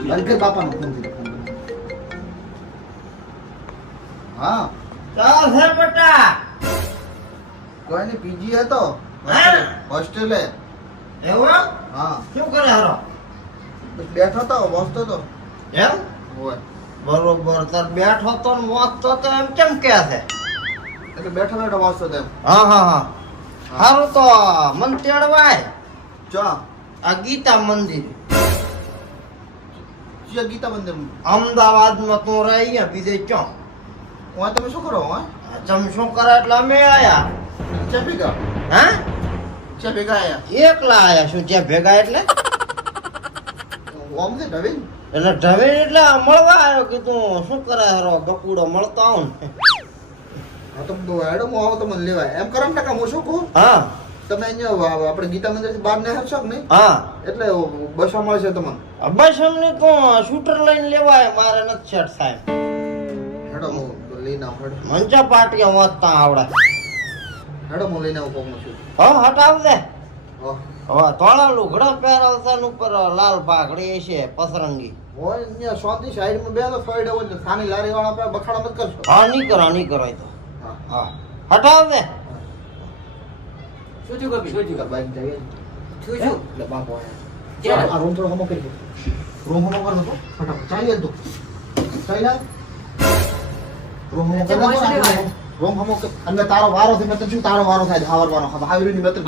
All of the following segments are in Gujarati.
બંધ બાપાનો ફોનથી હા. ચાલ હે બેટા. કોઈ ને પીજી હતો? હોસ્ટેલે. એવો? હા. શું કરે હરો? બેઠો તો વાંચતો તો. એમ? હોય. બરોબર તાર બેઠો તો ને વાંચતો તો એમ કેમ કે છે? એટલે બેઠો બેઠો વાંચતો તો હા હા હા. સારું તો મન તેડવાય. ચો. આ ગીતા મંદિર. ચિયા ગીતા મંદિર અમદાવાદમાં તું રહી અહીંયા બીજે ચો ઓય તમે શું કરો ઓય? તમે શું કરે એટલે અમે આયા. છે ભેગા? હે? ચા ભેગા આયા? એકલા આયા શું ત્યાં ભેગા એટલે? ઓમ દે નવીન એટલે ઢવેણ એટલે મળવા આવ્યો કે તું શું કરે હરો બકુડો મળતો આવું ને. હા તો હેડો હું આવો તમને મને લેવાય એમ કરમ ટકા હું શું કહું? હા. તમે અહીંયા આપણે ગીતા મંદિરથી બહાર ને હરશો કે નહીં? હા. એટલે બસો મળશે તમને. બસ અમને તો શૂટર લઈને લેવાય મારે નથી સેટ સાહેબ હેડો હું લઈને આવું હેડો. મંચા પાટિયા વાંચતા આવડે. હેડો હું લઈને આવું કોકનું છું હા હટાવ દે હા ધોળા લુગડા પહેરાવતા ઉપર લાલ પાઘડી છે પસરંગી. હોય શાંતિ સાઈડમાં બે તો ફાઈડ હોય એટલે સાની લારી વાળા પાસે બખાડા મત કરશો. હા નહીં કરો નહીં કરો તો. હા. હટાવ દે શું થયું કપી શું થયું બાઈક જઈએ શું શું બાપો? આ રૂમ થોડો હમો કરી દો રૂમ હમો કરી દો ફટાફટ. ચાલી દો ચાલી રૂમ હમો કરી દો રૂમ હમો અને તારો વારો થી મતલબ શું તારો વારો થાય હવે મતલબ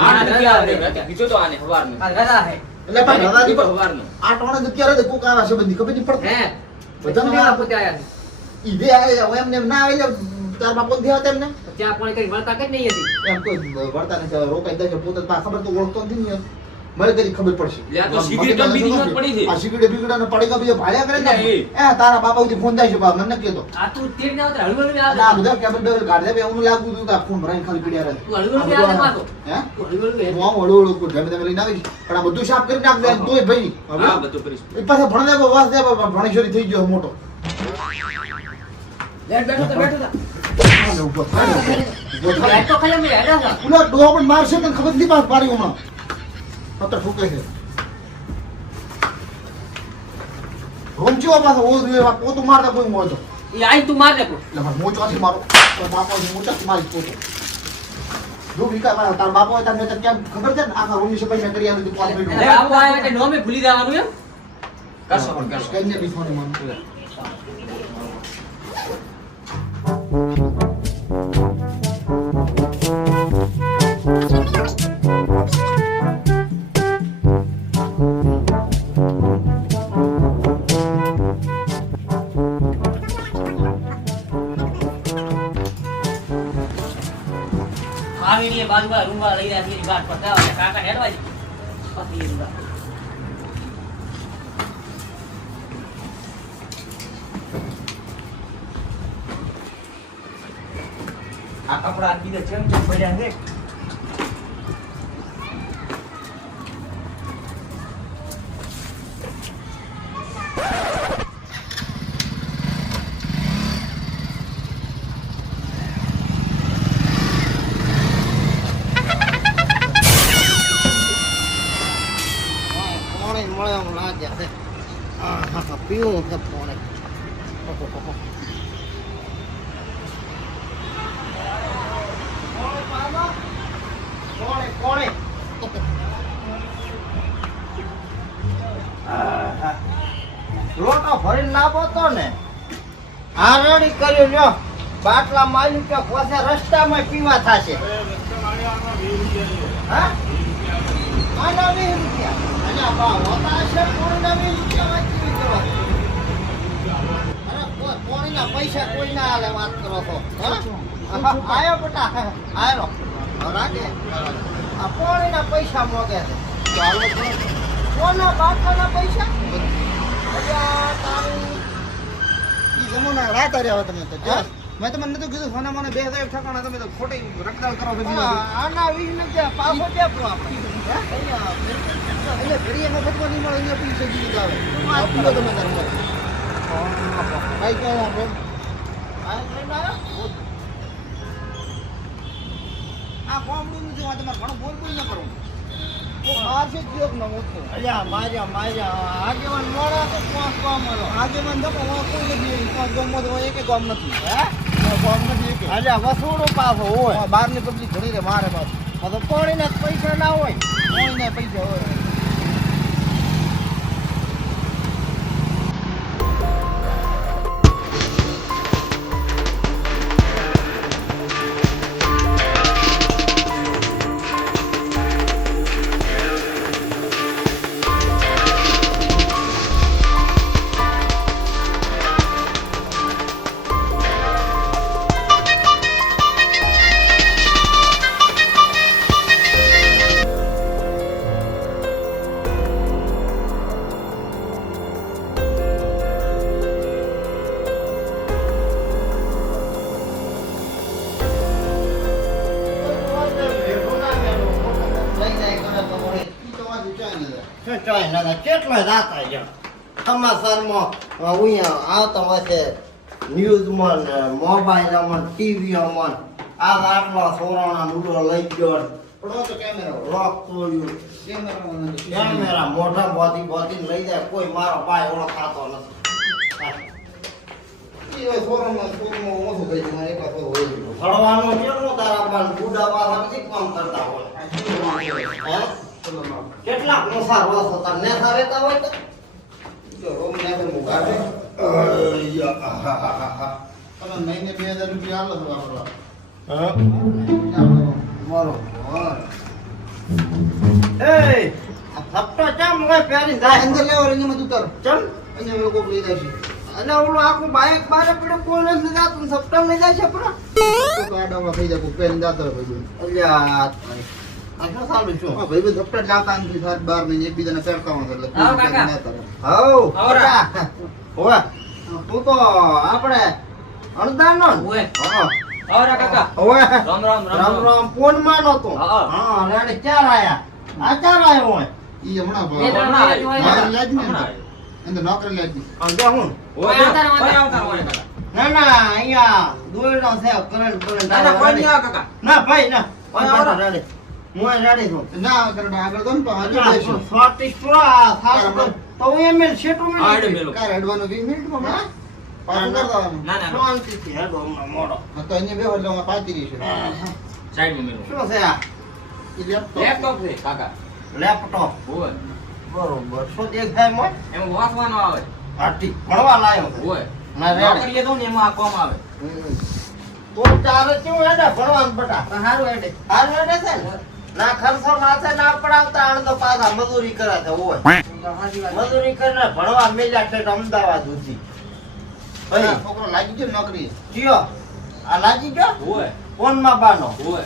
નથી તો આને સવારનું એટલે પણ રવા દીપક સવારનું આ ટોણે તો ક્યારે કોક આવ્યા છે બધી ખબર નહીં પડતી. હે. પોતે આયા ઈ બે આયા હવે એમને એમ ના આવી તાર બાપો નથી આવતા એમને. ત્યાં પણ કઈ વળતા કઈ નહીં હતી. એમ કોઈ વળતા નથી રોકાઈ દે પોતે ખબર તો ઓળખતો નથી ને મળે કરી ખબર પડશે. આ સિગરેટ તો બિગરેટ ને પડી બીજો ભાડ્યા કરે ને એ. તારા બાપા ઉધી ફોન થાય છે બા મને કહેતો. આ તું તેડ ના ઉતર હળવું હળવું ના બધા કેબલ બેબલ કાઢ દે એવું લાગુ તું કે આ ફોન ભરાઈ ખાલી પીડ્યા રહે. તું હળવું આવે પાછો. હે? તું હું હળવું હળવું કરું. ગમે લઈને આવી પણ આ બધું સાફ કરી નાખ દે તોય ભાઈ હા બધું કરીશ. એ પાછા ભણે દે વાસ દે ભણેશ્વરી થઈ ગયો મોટો. લેટ બેઠો તો બેઠો તો. ને. તો ખાલી મેં હેડા પેલો પણ મારશે તને ખબર નથી પાસ પાડી હમણાં. પત્તર ફૂકે છે રોમચીઓ પાસે ઓઝ લેવા પોતું મારતા કોઈ મોજો એ આઈ તું માર દે કો એટલે મોચોથી મારો તો બાપો મોચાથી મારી પોતો જો વિકા મારા તાર બાપો હોય તને કેમ ખબર છે ને આખા રૂમની સફાઈ મેં કરી આવી હતી પાંચ મિનિટ બાપુ આવે એટલે નોમે ભૂલી જવાનું એમ કરશો પણ કરશો કઈને મન બાટલા માર્યું કે પછી રસ્તામાં પીવા થશે. હા? આના વીસ રૂપિયા. અને પોણીના વીસ રૂપિયા વાંચી અરે પૈસા કોઈ ના આલે વાત કરો તો હા? આયો બેટા. આયો. આ પોણીના પૈસા મોગે છે. કોના બાટલાના પૈસા? તારી. ઈ જમાના રાત હારે આવે તમે તો જો. મેં તમને નતું કીધું સોના મને બે હજાર ઠકાણા તમે તો ખોટી રખડાલ કરો છો આના વીસ રૂપિયા પાછો દેખો આપણે? એટલે એટલે એનો ફટકો નહીં મળે અહીંયા પીસે જીવી લાવે આ પીવો તમે તારે મળે કાંઈ કહો આપણે? આ લઈને આવ્યો? આ કોમડું નથી આ તમારે ઘણું બોલ બોલ ન કરો. ન આગેવાન મોડા તો પાંચ ગામ હતો આગેવાન તો પાંચ ગામ તો ગામ નથી. હે? ગામ નથી એકે અલ્યા વસોડો પાછો હોય. બહારની પબ્લિક ઘણી રે મારે પાછું તો પાણીના જ પૈસા ના હોય. પાણીના પૈસા હોય. આવતા હશે ન્યૂઝમાં ને મોબાઈલમાં ટીવીમાં. આ આટલા સોરાના લૂડો લઈ ગયો. કેમેરા મોઢા બોધી બોધી લઈ જાય. કોઈ મારો ભાઈ ઓળખાતો નથી. ફળવાનું કેટલું તારા બુડા પાછા નથી કામ કરતા હોય. કેટલાક નેસા રોસ હતા. નેસા રહેતા હોય તો? રોમ નેસા મુકાડે તમે મહિને બે પહેરી જાય અંદર લેવો અહીંયા કોક લઈ જશે આખું બાઈક બારે પડે કોઈ નથી જાતું સપ્ટમ લઈ જાય છે અલ્યા લાવતા નથી સાત બાર મહિને એકબીજાને એટલે. હવ તું તો આપણે નો કાકા. રામ રામ રામ રામ. ફોનમાં નતો હા. ચાર આયા. આ ચાર આયો હોય. ઈ હમણાં અંદર. નોકરી લાગી હું. આવતા આવતા. ના ના અહીંયા દોયડો છે કરંટ કરંટ ના ના કોઈ કાકા. ના ભાઈ ના. ઓય, હું રેડી છું ના કરડે આગળ તો ને તો હું એમ મેં મેલો. કાર? પાછું કરી દેવાનું. ના ના હેડો હમણાં મોડો. હા, તો અહીંયા બેહો એટલે હું. સાઈડમાં મેલો. શું છે આ? લેપટોપ. લેપટોપ છે કાકા. લેપટોપ. ઓય બરોબર. શું દેખાય મોય? એમ વાંચવાનો આવે. આટી ભણવા લાયો હોય. ના રેડી. ને એમાં આ કોમ આવે. તો ચારે કેવું હેડે? ભણવાનું બટા. સારું હેડે. સારું હેડે છે ને ના ખર્ચો માથે ના પડાવતા આણ તો પાછા મજૂરી કરાતા વાત. મજૂરી કરીને ભણવા મેલ્યા છે અમદાવાદ સુધી. ભાઈ. છોકરો લાગી ગયો નોકરી. જીઓ આ લાગી ગયો? હોય ફોનમાં બાનો હોય.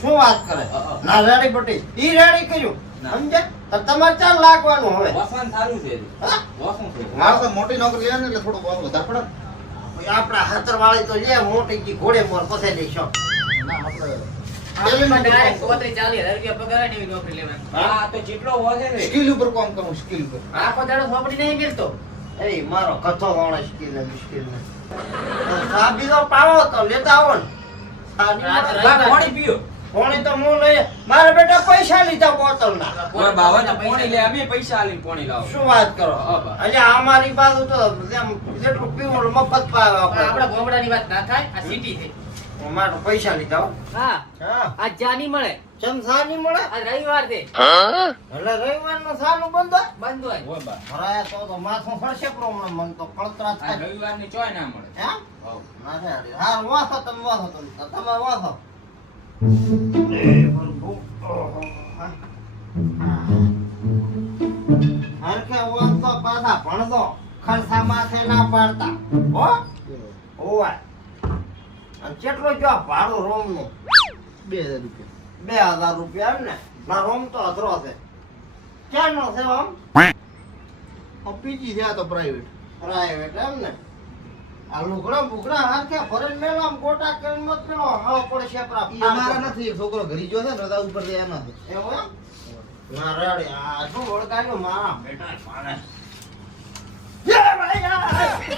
શું વાત કરે. ના રેડી પટી. ઈ રેડી કર્યું. ના. સમજે તો તમારે ચાર લાગવાનું હવે? સારું છે હા? વાંચવું છે. મારે તો મોટી નોકરી લેવાની એટલે થોડું બહુ વધારે પડે આપણા હાથર વાળી તો લે મોટી જી ઘોડે મોર પસે લઈશો ના, આપણે ને ને. સ્કિલ ઉપર કામ કરું સ્કિલ ઉપર આખો દાડો સોંપડી નહીં મેલતો. એ મારો કથો વાળો સ્કીલ ને સાબી તો પાવો તો લેતા આવો ને સાબી રાત મળે. રવિવાર પાણી પીઓ. પોણી તો હું લઈ મારા બેટા પૈસા લીધા બોટલ ના બાવા પાણી લે, અમે પૈસા આલીને પાણી લાવો. શું વાત કરો. અલ્યા અમારી બાજુ તો જેટલું પીવું એટલું મફત પાવે પણ આપણે આપણા ગામડાની વાત ના થાય, આ છે. અમારે પૈસા લીધા હો. ચા નહીં મળે. ચમ સા નહીં મળે? આ રવિવાર છે. એટલે રવિવારનું સાનું બંધ હોય? બંધ હોય. ભરાયા તો તો માથું ફરશે પ્રમાણે મન તો કળતરા થાય. રવિવારની ચોય ના મળે. હે. ના હા વાસો તમે વાસો તમે તમે વાસો હરખે વાસો પાછા ભણતો ખર્ચા માથે ના પાડતા. હો? ઓવા કેટલો જો ભાડું રોમનું બે હજાર રૂપિયા. બે હજાર રૂપિયા એમ ને ના રોમ તો અધરો છે. ક્યાં નો છે આમ પીજી છે આ તો પ્રાઇવેટ પ્રાઇવેટ એમ ને આ લુગડા બુગડા હાથે ફરેન મેલો આમ ગોટા કરીને મત પેલો હાવ પડે છે અમારા નથી છોકરો ઘરી જો છે ને રજા ઉપરથી એના છે એવું? ના રેડી. આ શું ઓળખાયું મારા બેટા યાર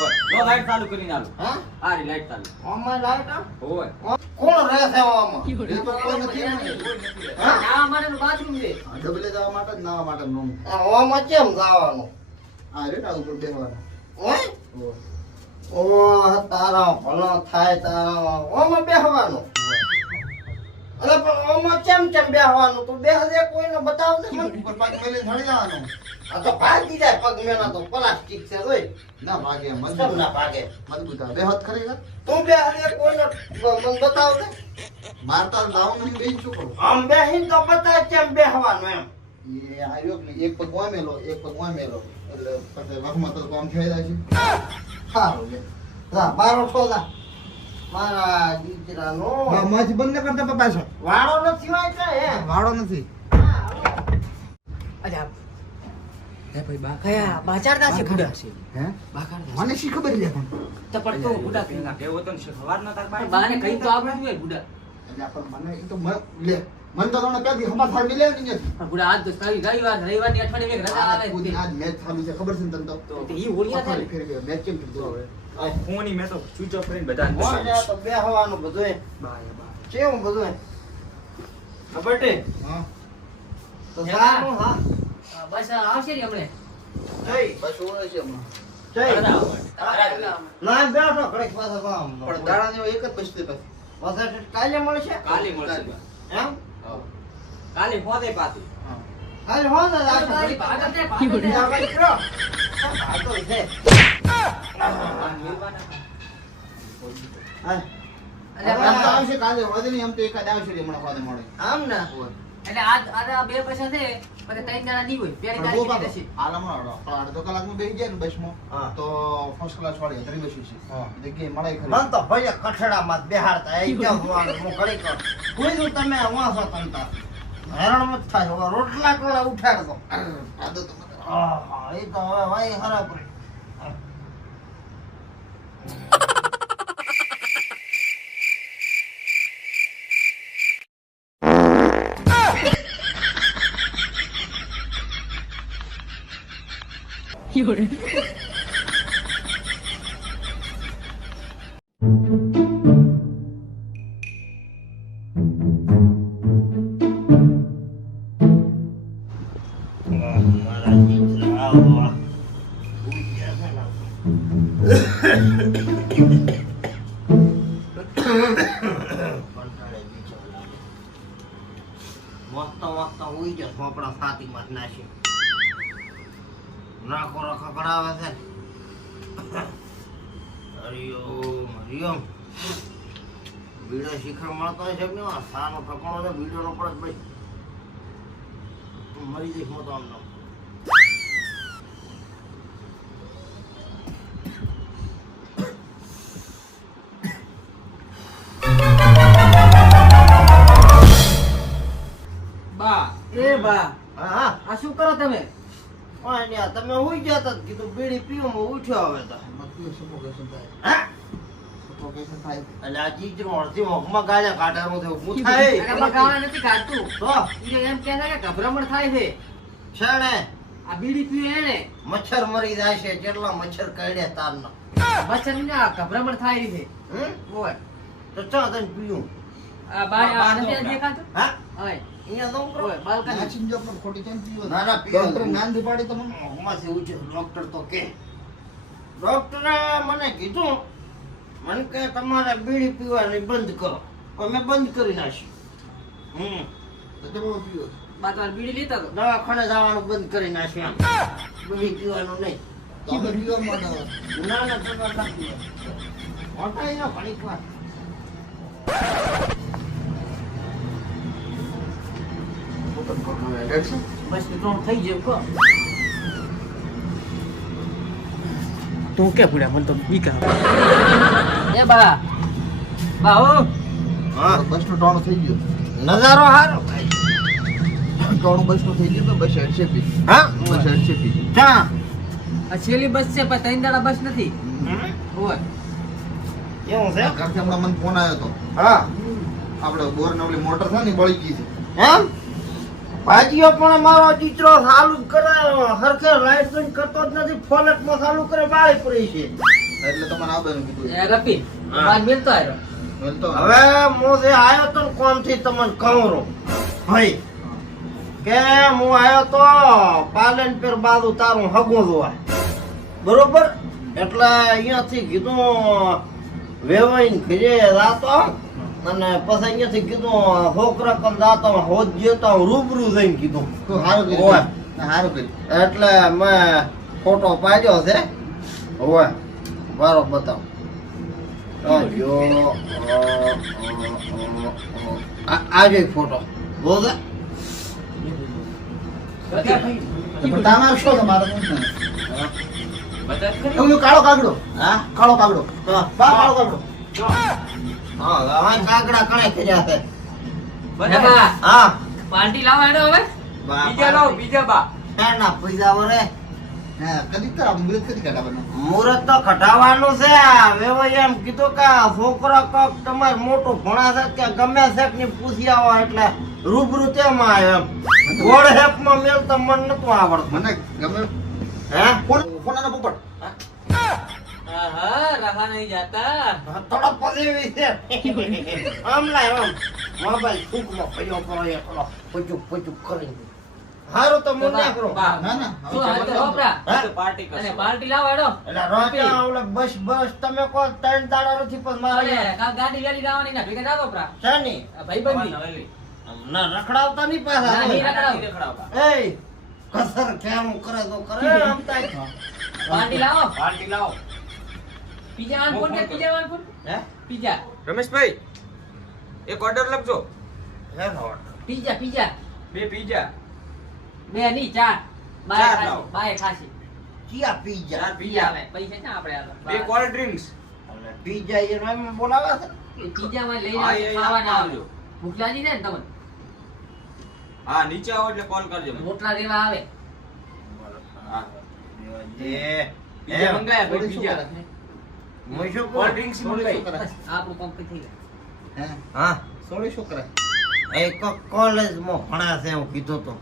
લો, લાઈટ ચાલુ કરી નાલો હા? આ લાઈટ ચાલુ. આમાં લાઈટ હોય. કોણ રહે છે આમાં? એ તો કોઈ નથી. ને. હા? નાવા માટેનું બાથરૂમ છે. ડબલે જવા માટે જ નાવા માટે નું. આ આમાં કેમ જવાનું? આ રે બેહવાનું. ઓય ઓય. ઓ તારા ભલો થાય તારા. ઓમાં બેહવાનું? અરે પણ ઓમાં કેમ કેમ બેહવાનું? તું બેહ દે કોઈને બતાવ દે મને. ઉપર ધણી જવાનું આ તો ભાગી જાય પગ મેના તો પ્લાસ્ટિક છે જોઈ ના ભાગે એમ ના ભાગે? મજબૂત આવે. બે હાથ ખરેખર તું બેહ દે કોઈને મને બતાવ દે માર તો લાવું નહીં બેન શું આમ બેહીને તો બતાવ કેમ બેહવાનું એમ. એ આવ્યો એક પગ મેલો એક પગ મેલો. એટલે પછી વખમાં તો કામ થઈ જાય છે. સારું લે. જા બારો ખોલા મારા દીકરાનો. માથી બંધ ન કરતા પાછો વાળો નથી વાંચા હે. વાળો નથી. અચ્છા. હે ભાઈ બા કયા? બાચારતા છે બુડા છે. હે? બાકારતા મને શી ખબર લે પણ? તો પણ તો બુડા કઈ ના કેવો તો ને સવારના તાર બાને કઈ તો આપણે જોઈએ એટલે પણ મને તો લે. મને તો તમને ક્યાંથી થાળ મિલે નહીં. પણ આજ તો કાલી રવિવાર રવિવારની અઠવાડિયે એક રજા આવે છે. આજ મેચ ચાલુ છે ખબર છે તને તો? તો ઈ હોળિયા થાય ફેર ગયો મેચ કેમ કીધું હવે ફોની મેં તો સ્વિચ ઓફ કરીને બધા મોઢે તો બે હવાનો બધો એ બાય બાય. કેમ બધો એ છે? હા. તો સારું હા હા, બસ આવશે ને હમણે. જઈ બસ ઓળે છે હમણાં. ના બેઠો પાછો પણ એક જ પછી. પાછા કાલે મળશે? કાલે મળશે. એમ? કાલે હોદે કાલે કરો. છે. આમ તો બા- આવશે કાલે વધે નહીં આમ તો એકાદ આવશે હમણાં વાદે મળે. આમ ને? એટલે આ બે પૈસા છે ત્રણ હોય પેલી બહુ તારીખે અડધો- કલાકમાં બેસી જાય ને બસમાં તો ફર્સ્ટ ક્લાસ વાળી હતરી બેસી છે હા. જગ્યાએ મળે ખરી મન તો કઠડામાં બેહાડતા એ હું કોઈ નું તમે વાંસો તમતા હેરાન મત થાય હવે રોટલા ટોળા ઉઠાડતો આ તો તમે આહા, એ તો હવે મારા દીકરા આવવા વાગતા વાગતા ઉઈ જશે આપણા છાતીમાં જ નાખી નાખો રાખો, કરાવે છે. હરિઓમ હરિઓમ બીડો શિખર મળતો હોય છે સાનો ઠકાણો છે, બીડો નો પડે ભાઈ. મરી જઈશ તો આમ તમે હું ગયા તા કીધું બીડી પીવામાં ઉઠ્યો હવે તો. એટલે આ ચીજનો અડધી મોંમાં ગાળ્યા કાઢવાનું છે ઊભું થાય. એટલે નથી કાઢતું તો? એમ કહે છે કે ગભરામણ થાય છે. છેડે આ બીડી પીવે એને. મચ્છર મરી જાય છે કેટલા મચ્છર કરડ્યા તારના. મચ્છર ને આ ગભરામણ થાય છે. હમ? તો ચા તને પીવું. આ બાર આ નથી દેખાતું? હા? ઓય. ડોક્ટરે તો કે. ડોક્ટરે મને કીધું મને કે તમારે બીડી પીવાની બંધ કરો. પણ મેં બંધ કરી નાખ્યું. હમ. બીડી લેતા તો? દવાખાને જવાનું બંધ કરી નાખ્યું બીડી પીવાનું નહીં. અમે ના ના ઘડીક વાર. તું કે પૂડા મને તો બી આવે એ બા બા હો હા. બસનું ટોણું થઈ ગયું નજારો હારો ટોણું બસનું થઈ ગયું તો બસ હેડશે પી હા બસ હેડશે પી ક્યાં આ છેલ્લી બસ છે પણ ત્રણ દાડા બસ નથી હોય એવું છે ઘરથી હમણાં મને ફોન આવ્યો તો હા આપણે બોર ઓલી મોટર છે ને બળી ગઈ છે એમ ભાજીઓ પણ મારો ચિત્રો ચાલુ જ કરે હરખે લાઈટ બંધ કરતો જ નથી ફોલેટમાં ચાલુ કરે બાળી પડી છે. એટલે તમારે આવવાનું કીધું એ રપી હા. મિલતો આવ્યો મિલતો હવે મોસે આયો તો કોમથી તમને કહું રહું. ભાઈ કે હું આયો તો પાલન પર બાજુ તારું હગું જોવા. બરોબર? એટલે અહીંયાથી કીધું વેવાઈને ઘરે જાતો અને પછી અહીંયાથી કીધું છોકરા પણ દાતા હોજ જતો રૂબરૂ જઈને કીધું ઓય. કર્યું સારું કર્યું એટલે મેં ફોટો પાડ્યો છે હોય મારો બતાવ આજે ફોટો બોલ તમારે શું છે મારે શું છે? બતા એવું કાળો કાગડો હા કાળો કાગડો હા કાળો કાગડો હા કણે કર્યા છે. બતા હા. પાર્ટી લાવો એનો હવે. બીજા લાવો બીજા બા. ના પૈસા વરે. હા કદી તો આ મૃત કદી કાઢવાનું મુહૂર્ત તો કઢાવવાનું છે. વેવાઈ એમ કીધું કે છોકરો કોક તમારે મોટો ભણા છે કે ગમે છે ની પૂછી આવો એટલે રૂબરૂ તેમાં એમ. ગોળ હેપમાં મેલ તો મન નતું આવડતું. મને ગમે હે? પોપટ રહા નહીં જાતા. થોડો પદેવી છે. આમ લાય આમ. મોબાઈલ ફૂંકમાં પડ્યો પડ્યો એ થોડો પૂચુક પૂચુક કરી હારું તો મને ના કરો ના ના શું હાલ તો રોપડા હા? તો અને પાર્ટી લાવો એનો એટલે રોજા ઓલે બસ બસ. તમે કો ત્રણ દાડા નથી પણ મારે અરે ગાડી ગાડી લાવવાની ના ભેગા ના રોપડા શાની? આ ભાઈબંધી. ના રખડાવતા નહીં ના, પાછા નહીં રખડાવતા. એય કસર કેમ કરે તો કરે આમ તાય પાર્ટી લાવો. પાર્ટી લાવો. પીઝા વાળાને ફોન કે પીઝા વાન ફોન હે? પીઝા રમેશભાઈ એક ઓર્ડર લખજો. હે પીઝા પીઝા બે પીઝા બે ની ચાર. બાય ખાસી બાય ખાસી. ચિયા પીઝા ચાર પીઝા આવે. પૈસા ના આપણે આલો. બે કોલ્ડ ડ્રિંક્સ પીઝા એ નામ બોલાવે છે? પીઝા માં લઈને ખાવાના આવજો. ભૂખ લાગી ને તમને? હા નીચે આવો એટલે કોલ કરજો મોટલા દેવા આવે. હા. એ પીઝા. મંગાયા પીઝા કરે? કોલ્ડ ડ્રિંક્સ મંગાઈ શું કરે? બસ આપણું complete થઈ ગયું. હા? થોડી શું એ કોલેજમાં ભણે છે કીધું તો.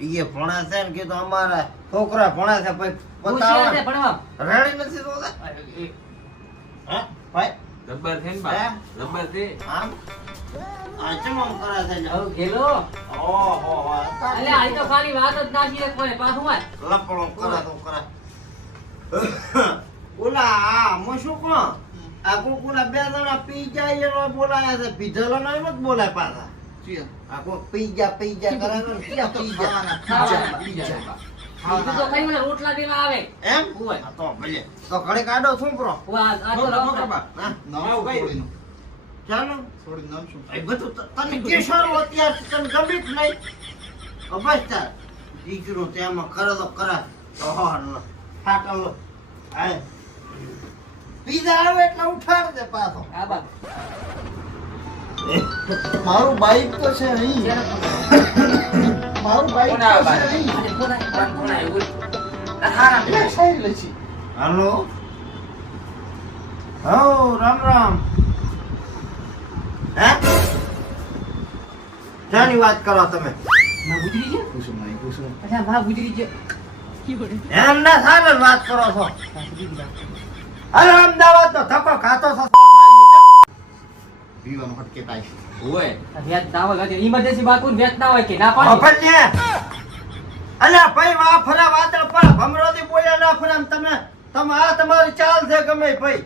ઈએ ભણે ને કીધું અમારે છોકરા ભણે છે પછી હોશિયાર છે બતાવે ભણવામાં. રેડી નથી જોતા હે ભાઈ? રબર છે ને બા? રબર છે? આમ? આ આમ કરે છે લ્યા? હવે ઓહો અલે આની તો ખાલી વાત જ ના શીખે કોને પાછું વાત લપડો કરે તો કરે. ઓલા આ શું કહો આ કોકુલા બે જણા પી જાય એનો બોલાયા છે. પીધેલો નો એમ જ બોલાય પાછા. છીએ. પી કોક પીજા પીજા કરે ને ક્યાં ખાવાના. Pizza, pizza. બીજું તો કઈ મને રોટલા દેવા આવે? એમ? હોય. તો ભલે. તો ઘડી કાઢો શું કરો આ- આ તો નોકરા, રોટલા. નોકરા બા. હા. નામ આવું શું ભાઈ. ચાલો. છોડીનું નામ શું? એ બધું ત- તને કેશરો અત્યાર તને ગમે જ નહીં. તો દીકરો તેમાં કરે તો કરે તો હો પીઝા આવે એટલે ઉઠાડ દે પાછો. આ બા. મારું બાઈક તો છે નહીં. મારું બાઈક તો છે નહીં. છે. હાલો. હો રામ રામ. હે? ક્યાંની વાત કરો તમે? ના ગુજરી ગયો? કુસુમ નહીં, કુસુમ. અચ્છા, બા ગુજરી છે એમ ના સારી વાત કરો છો. અરે અમદાવાદ નો ધક્કો ખાતો છો પીવાનું હટકે થાય ઓય. વેત ના હોય, emergency બાકુ ને ના હોય કે ના પાડી? અભન્ય અલે ભાઈ વા ફરા વાદળ પર ભમરોથી બોલ્યા ના ફરા તમે તમે આ તમારી ચાલ છે ગમે ભાઈ.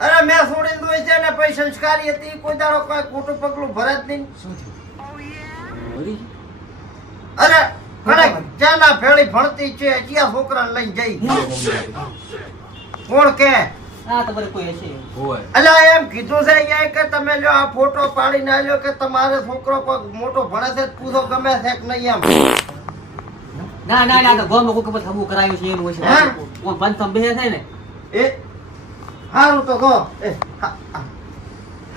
અરે મેં છોડીને દોઈ છે ને ભાઈ સંસ્કારી હતી. કોઈ દાડો કોઈ ખોટું પગલું ભરત નહીં. શું બોલી. અરે કડક જ્યાંના ભેળી ભણતી છે જ્યાં છોકરાને લઈને જઈ. કોણ કે? આ તો બધું કોઈ હશે. હોય. અલ્યા એમ કીધું છે કે તમે લ્યો આ ફોટો પાડીને આલ્યો કે તમારે છોકરો કોઈ મોટો ભણે છે પૂછો ગમે છે કે નહીં એમ. ના ના ના, તો હમું કરાયું છે એનું. હે? કોણ બંધ થંભે છે ને. એ હારું તો કહો. એ.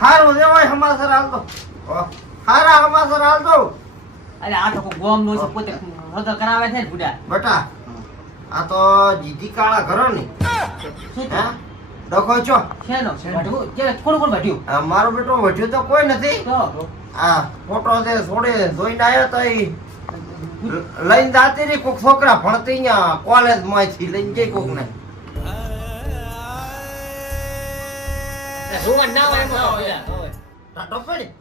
હારું દેવાય સમાચાર હાલતો ઓ, હારા સમાચાર હાલતો અરે આ તો કોઈ ગોમ નો છે પોતે મદદ કરાવે છે ને બુડા બટા આ તો જીધી કાળા ઘરો ની. હે? ડખો છો? શેનો? વઢવું? કોણ કોણ વઢ્યું? આ મારો બેટો વઢ્યો તો કોઈ નથી. તો? આ ફોટો તે છોડે જોઈને આવ્યો તો ઈ લઈને જાતી રહી કોક છોકરા ભણતી અહીંયા કોલેજમાંથી લઈને જઈ કોક ને શું ના હોય એમ.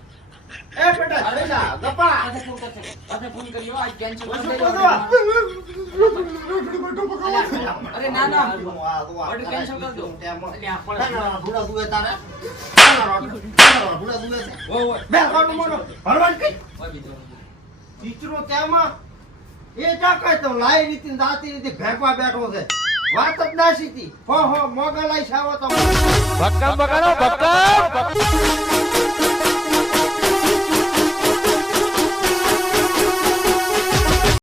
એ બેટા બેટા ગપા પાછો ફોન કરશે. પાછો ફોન કર્યો, આ. છો? અરે ના ના. આ તો આ ઓર્ડર cancel કર દો. આ પણ- ભૂડા દુએ તારે. ભૂડા હોય, હોય. બે કોનું મોનો ભરવાન કઈ? હોય બીજો. તેમાં એ ટાકાય તો લાઈ રીતિ દાતી રીતિ ભેગવા બેઠો છે. વાત જ ના સીધી. હો હો મોગલાઈ સાવો તો. ભક્કમ બગાડો ભક્કમ.